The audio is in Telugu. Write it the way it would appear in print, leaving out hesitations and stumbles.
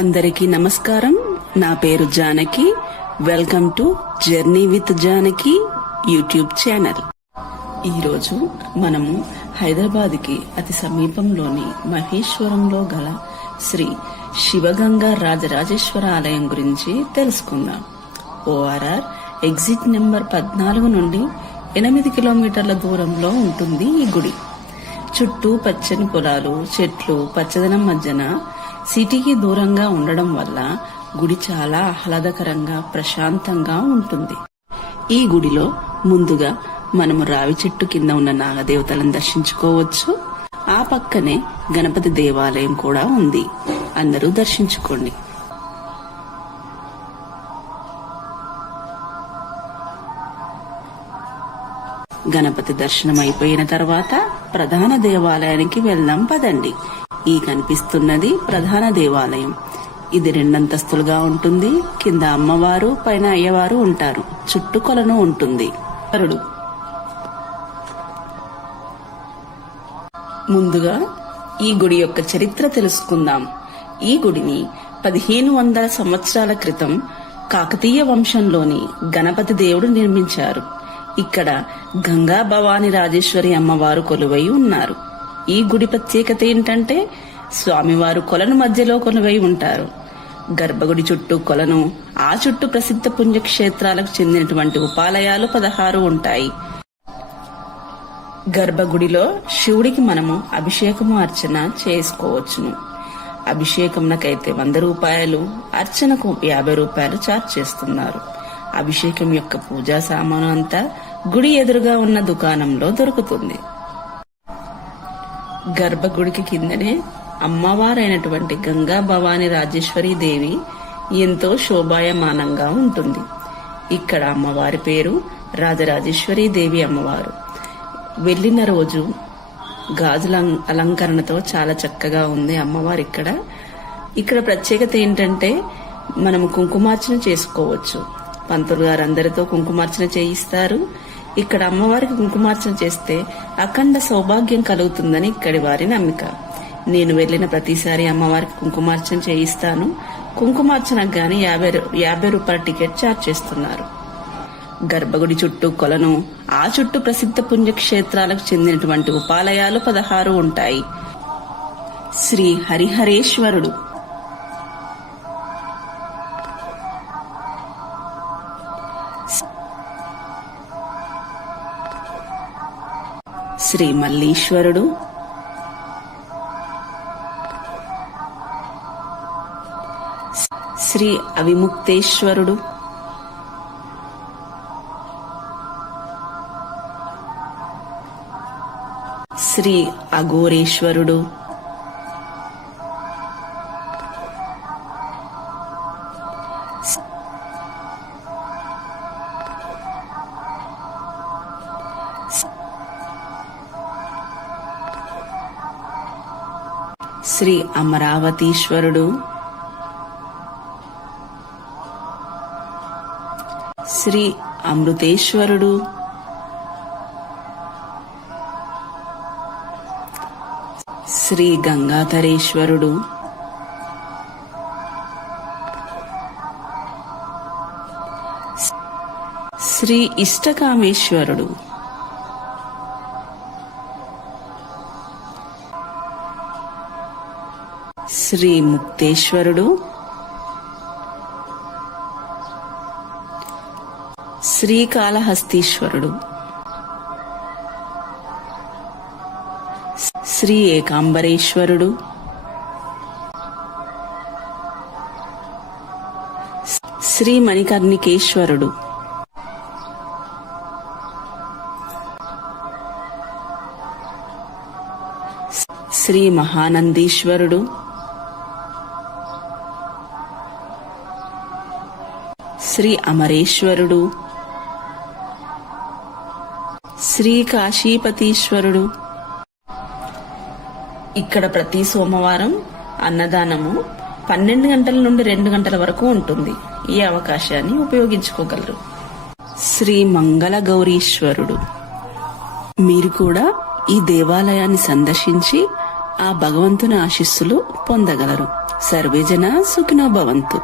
అందరికీ నమస్కారం. నా పేరు Janaki. Welcome to journey with Janaki YouTube channel. ఈరోజు మనము హైదరాబాద్కి అతి సమీపంలోని మహేశ్వరంలో గల శ్రీ శివగంగా రాజరాజేశ్వర ఆలయం గురించి తెలుసుకుందాం. ORR ఎగ్జిట్ నెంబర్ 14 నుండి 8 కిలోమీటర్ల దూరంలో ఉంటుంది ఈ గుడి. చుట్టూ పచ్చని పొలాలు, చెట్లు, పచ్చదనం మధ్యన సిటీకి దూరంగా ఉండడం వల్ల గుడి చాలా ఆహ్లాదకరంగా, ప్రశాంతంగా ఉంటుంది. ఈ గుడిలో ముందుగా మనము రావి చెట్టు కింద ఉన్న నాగదేవతలను దర్శించుకోవచ్చు. ఆ పక్కనే గణపతి దేవాలయం కూడా ఉంది. అందరూ దర్శించుకోండి. గణపతి దర్శనం అయిపోయిన తర్వాత ప్రధాన దేవాలయానికి వెళ్దాం పదండి. ఈ కనిపిస్తున్నది ప్రధాన దేవాలయం. ఇది 2 అంతస్తులుగా ఉంటుంది. కింద అమ్మవారు, పైన అయ్యవారు ఉంటారు. చుట్టూ కొలను ఉంటుంది. ముందుగా ఈ గుడి యొక్క చరిత్ర తెలుసుకుందాం. ఈ గుడిని 1500 సంవత్సరాల క్రితం కాకతీయ వంశంలోని గణపతి దేవుడు నిర్మించారు. ఇక్కడ గంగా భవాని రాజేశ్వరి అమ్మవారు కొలువై ఉన్నారు. ఈ గుడి ప్రత్యేకత ఏంటంటే స్వామివారు కొలను మధ్యలో కొలువై ఉంటారు. గర్భగుడి చుట్టూ కొలను, ఆ చుట్టూ ప్రసిద్ధ పుణ్యక్షేత్రాలకు చెందినటువంటి ఉపాలయాలు 16 ఉంటాయి. గర్భగుడిలో శివుడికి మనము అభిషేకము, అర్చన చేసుకోవచ్చును. అభిషేకంకైతే 100 రూపాయలు, అర్చనకు 50 రూపాయలు చార్జ్ చేస్తున్నారు. అభిషేకం యొక్క పూజా సామాను అంతా గుడి ఎదురుగా ఉన్న దుకాణంలో దొరుకుతుంది. గర్భగుడికి కిందనే అమ్మవారైనటువంటి గంగా భవాని రాజేశ్వరి దేవి ఎంతో శోభాయమానంగా ఉంటుంది. ఇక్కడ అమ్మవారి పేరు రాజరాజేశ్వరి దేవి అమ్మవారు. వెళ్లిన రోజు గాజుల అలంకరణతో చాలా చక్కగా ఉంది అమ్మవారు. ఇక్కడ ప్రత్యేకత ఏంటంటే మనము కుంకుమార్చన చేసుకోవచ్చు. పంతులు గారు అందరితో కుంకుమార్చన చేయిస్తారు. ఇక్కడ అమ్మవారికి కుంకుమార్చన చేస్తే అఖండ సౌభాగ్యం కలుగుతుందని ఇక్కడి వారి నమ్మిక. నేను వెళ్లిన ప్రతిసారి అమ్మవారికి కుంకుమార్చన చేయిస్తాను. కుంకుమార్చనకు గాని 50 రూపాయల టికెట్ చార్జ్ చేస్తున్నారు. గర్భగుడి చుట్టూ కొలను, ఆ చుట్టూ ప్రసిద్ధ పుణ్యక్షేత్రాలకు చెందినటువంటి ఉపాలయాలు 16 ఉంటాయి. శ్రీ హరిహరేశ్వరుడు, శ్రీ మల్లీశ్వరుడు, శ్రీ అవిముక్తేశ్వరుడు, శ్రీ అఘోరేశ్వరుడు, శ్రీ అమరావతీశ్వరుడు, శ్రీ అమృతేశ్వరుడు, శ్రీ గంగాధరేశ్వరుడు, శ్రీ ఇష్టకామేశ్వరుడు, శ్రీ ముక్తేశ్వరుడు, శ్రీకాళహస్తీశ్వరుడు, శ్రీ ఏకాంబరేశ్వరుడు, శ్రీ మణికర్ణికేశ్వరుడు, శ్రీ మహానందీశ్వరుడు, శ్రీ అమరేశ్వరుడు, శ్రీ కాశీపతీశ్వరుడు. ఇక్కడ ప్రతి సోమవారం అన్నదానము 12 గంటల నుండి 2 గంటల వరకు ఉంటుంది. ఈ అవకాశాన్ని ఉపయోగించుకోగలరు. శ్రీ మంగళ గౌరీశ్వరుడు. మీరు కూడా ఈ దేవాలయాన్ని సందర్శించి ఆ భగవంతుని ఆశీస్సులు పొందగలరు. సర్వే జన సుఖినో భవంతు.